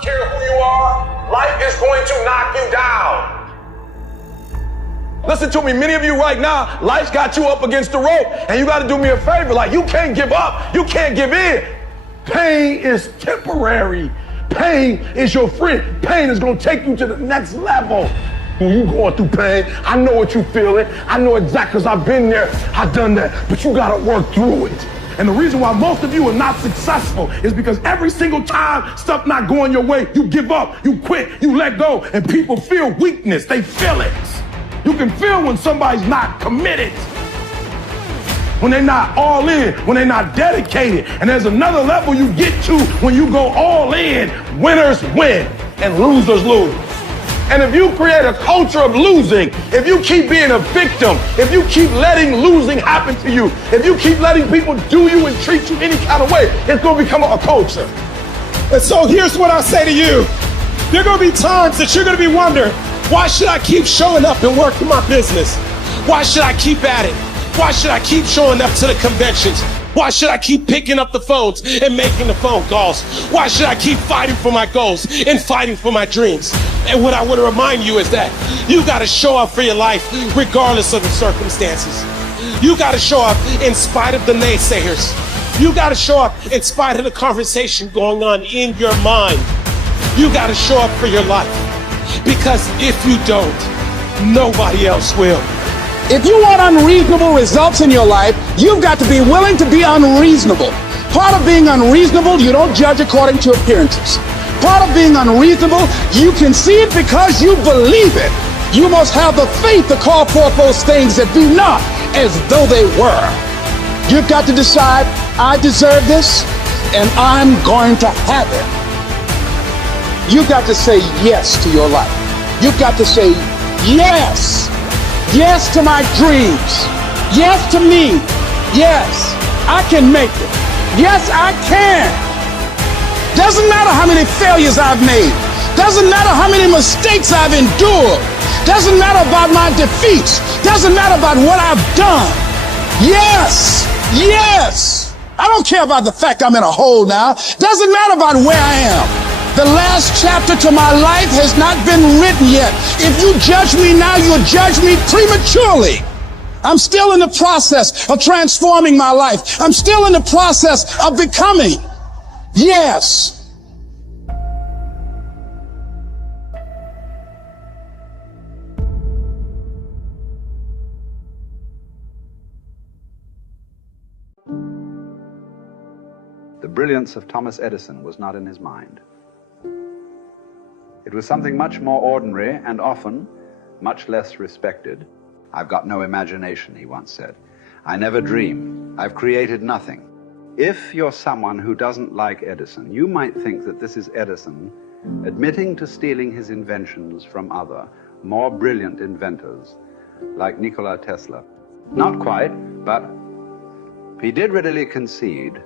don't care who you are, life is going to knock you down. Listen to me, many of you right now, life's got you up against the rope, and you got to do me a favor. Like, you can't give up. You can't give in. Pain is temporary. Pain is your friend. Pain is going to take you to the next level. When you going through pain, I know what you feeling. I know exactly, because I've been there. I've done that. But you got to work through it. And the reason why most of you are not successful is because every single time stuff not going your way, you give up, you quit, you let go, and people feel weakness. They feel it. You can feel when somebody's not committed, when they're not all in, when they're not dedicated. And there's another level you get to when you go all in. Winners win and losers lose. And if you create a culture of losing, if you keep being a victim, if you keep letting losing happen to you, if you keep letting people do you and treat you any kind of way, it's going to become a culture. And so here's what I say to you. There are going to be times that you're going to be wondering, why should I keep showing up and working my business? Why should I keep at it? Why should I keep showing up to the conventions? Why should I keep picking up the phones and making the phone calls? Why should I keep fighting for my goals and fighting for my dreams? And what I want to remind you is that you got to show up for your life regardless of the circumstances. You got to show up in spite of the naysayers. You got to show up in spite of the conversation going on in your mind. You got to show up for your life. Because if you don't, nobody else will. If you want unreasonable results in your life, you've got to be willing to be unreasonable. Part of being unreasonable, you don't judge according to appearances. Part of being unreasonable, you can see it because you believe it. You must have the faith to call forth those things that be not as though they were. You've got to decide, I deserve this, and I'm going to have it. You've got to say yes to your life. You've got to say yes. Yes to my dreams. Yes to me. Yes, I can make it. Yes, I can. Doesn't matter how many failures I've made. Doesn't matter how many mistakes I've endured. Doesn't matter about my defeats. Doesn't matter about what I've done. Yes, yes. I don't care about the fact I'm in a hole now. Doesn't matter about where I am. The last chapter to my life has not been written yet. If you judge me now, you'll judge me prematurely. I'm still in the process of transforming my life. I'm still in the process of becoming. Yes. The brilliance of Thomas Edison was not in his mind. It was something much more ordinary and often much less respected. I've got no imagination, he once said. I never dream. I've created nothing. If you're someone who doesn't like Edison, you might think that this is Edison admitting to stealing his inventions from other, more brilliant inventors, like Nikola Tesla. Not quite, but he did readily concede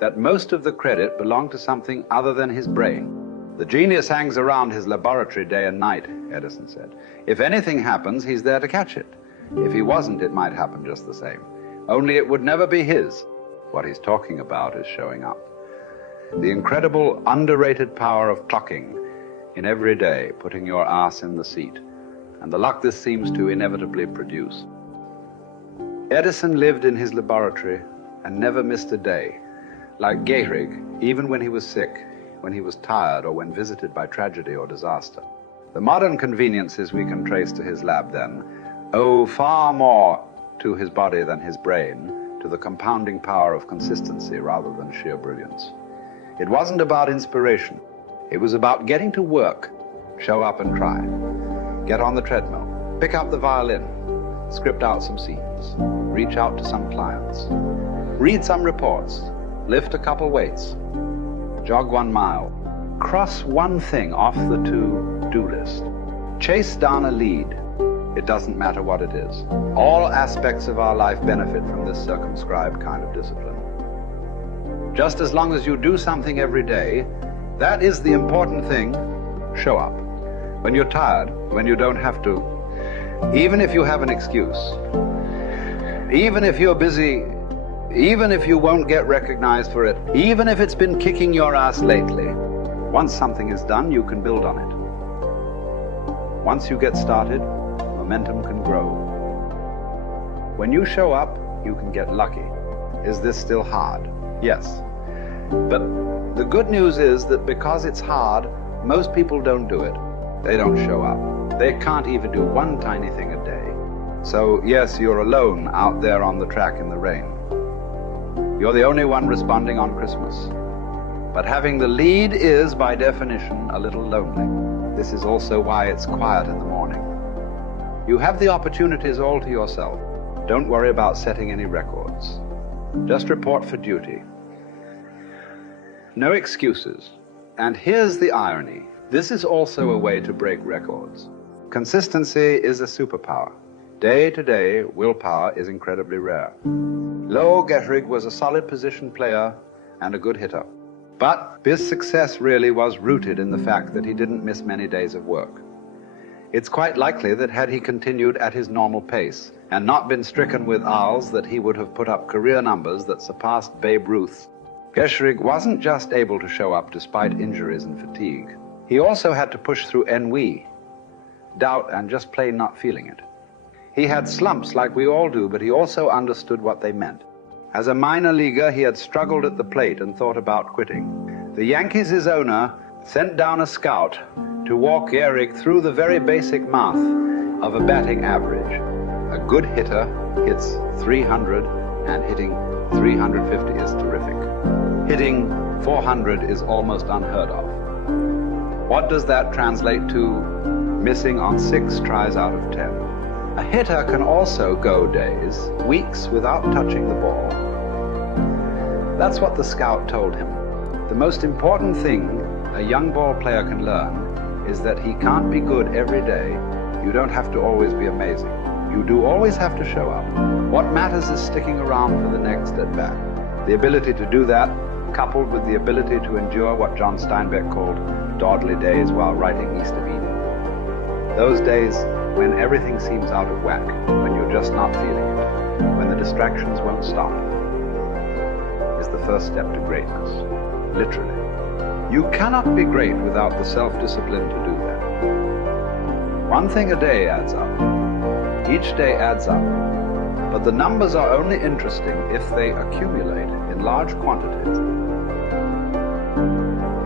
that most of the credit belonged to something other than his brain. The genius hangs around his laboratory day and night, Edison said. If anything happens, he's there to catch it. If he wasn't, it might happen just the same. Only it would never be his. What he's talking about is showing up. The incredible, underrated power of clocking in every day, putting your ass in the seat, and the luck this seems to inevitably produce. Edison lived in his laboratory and never missed a day. Like Gehrig, even when he was sick, when he was tired, or when visited by tragedy or disaster. The modern conveniences we can trace to his lab, then, owe far more to his body than his brain, to the compounding power of consistency rather than sheer brilliance. It wasn't about inspiration. It was about getting to work. Show up and try. Get on the treadmill. Pick up the violin. Script out some scenes. Reach out to some clients. Read some reports. Lift a couple weights. Jog 1 mile. Cross one thing off the to-do list. Chase down a lead. It doesn't matter what it is. All aspects of our life benefit from this circumscribed kind of discipline. Just as long as you do something every day, that is the important thing. Show up. When you're tired, when you don't have to, even if you have an excuse, even if you're busy, even if you won't get recognized for it, even if it's been kicking your ass lately, Once something is done, you can build on it. Once you get started, momentum can grow. When you show up, you can get lucky. Is this still hard? Yes. But the good news is that because it's hard, most people don't do it. They don't show up. They can't even do one tiny thing a day. So yes, you're alone out there on the track in the rain. You're the only one responding on Christmas. But having the lead is, by definition, a little lonely. This is also why it's quiet in the morning. You have the opportunities all to yourself. Don't worry about setting any records. Just report for duty. No excuses. And here's the irony. This is also a way to break records. Consistency is a superpower. Day to day, willpower is incredibly rare. Lo Gehrig was a solid position player and a good hitter. But his success really was rooted in the fact that he didn't miss many days of work. It's quite likely that had he continued at his normal pace and not been stricken with ALS, that he would have put up career numbers that surpassed Babe Ruth's. Gehrig wasn't just able to show up despite injuries and fatigue. He also had to push through ennui, doubt, and just plain not feeling it. He had slumps like we all do, but he also understood what they meant. As a minor leaguer, he had struggled at the plate and thought about quitting. The Yankees' owner sent down a scout to walk Gehrig through the very basic math of a batting average. A good hitter hits 300, and hitting 350 is terrific. Hitting 400 is almost unheard of. What does that translate to? Missing on 6 tries out of 10. A hitter can also go days, weeks without touching the ball. That's what the scout told him. The most important thing a young ball player can learn is that he can't be good every day. You don't have to always be amazing. You do always have to show up. What matters is sticking around for the next at-bat. The ability to do that, coupled with the ability to endure what John Steinbeck called dawdly days while writing East of Eden. Those days when everything seems out of whack, when you're just not feeling it, when the distractions won't stop, is the first step to greatness, literally. You cannot be great without the self-discipline to do that. One thing a day adds up. Each day adds up. But the numbers are only interesting if they accumulate in large quantities.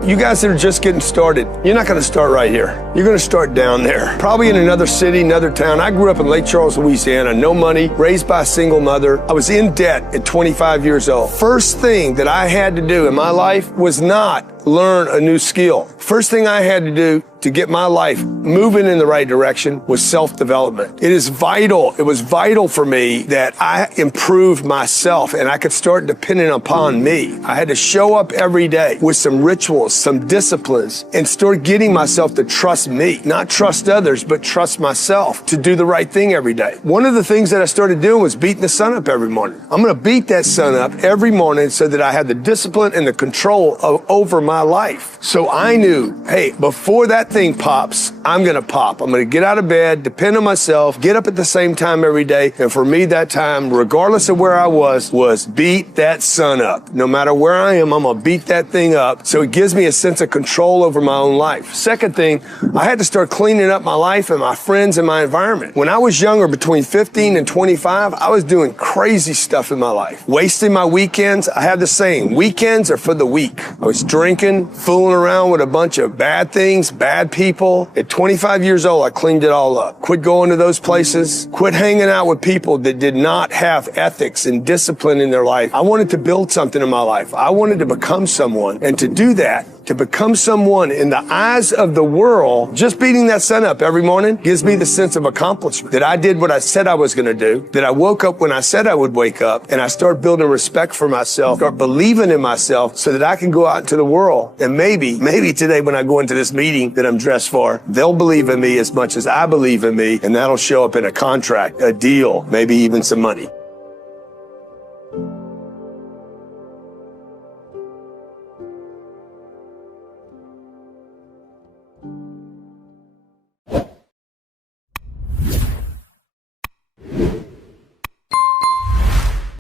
You guys that are just getting started, you're not going to start right here. You're going to start down there. Probably in another city, another town. I grew up in Lake Charles, Louisiana, no money, raised by a single mother. I was in debt at 25 years old. First thing that I had to do in my life was not learn a new skill. First thing I had to do to get my life moving in the right direction was self-development. It is vital. It was vital for me that I improved myself and I could start depending upon me. I had to show up every day with some rituals, some disciplines, and start getting myself to trust me, not trust others, but trust myself to do the right thing every day. One of the things that I started doing was beating the sun up every morning. I'm going to beat that sun up every morning so that I have the discipline and the control over my life. So I knew, hey, before that thing pops, I'm going to pop. I'm going to get out of bed, depend on myself, get up at the same time every day. And for me, that time, regardless of where I was beat that sun up. No matter where I am, I'm going to beat that thing up. So it gives me a sense of control over my own life. Second thing, I had to start cleaning up my life and my friends and my environment. When I was younger, between 15 and 25, I was doing crazy stuff in my life. Wasting my weekends. I have the saying, weekends are for the weak. I was drinking, fooling around with a bunch of bad things, bad people. At 25 years old, I cleaned it all up. Quit going to those places. Quit hanging out with people that did not have ethics and discipline in their life. I wanted to build something in my life. I wanted to become someone. And to do that, to become someone in the eyes of the world, just beating that sun up every morning gives me the sense of accomplishment, that I did what I said I was going to do, that I woke up when I said I would wake up, and I start building respect for myself, start believing in myself so that I can go out into the world. And maybe today when I go into this meeting that I'm dressed for, they'll believe in me as much as I believe in me, and that'll show up in a contract, a deal, maybe even some money.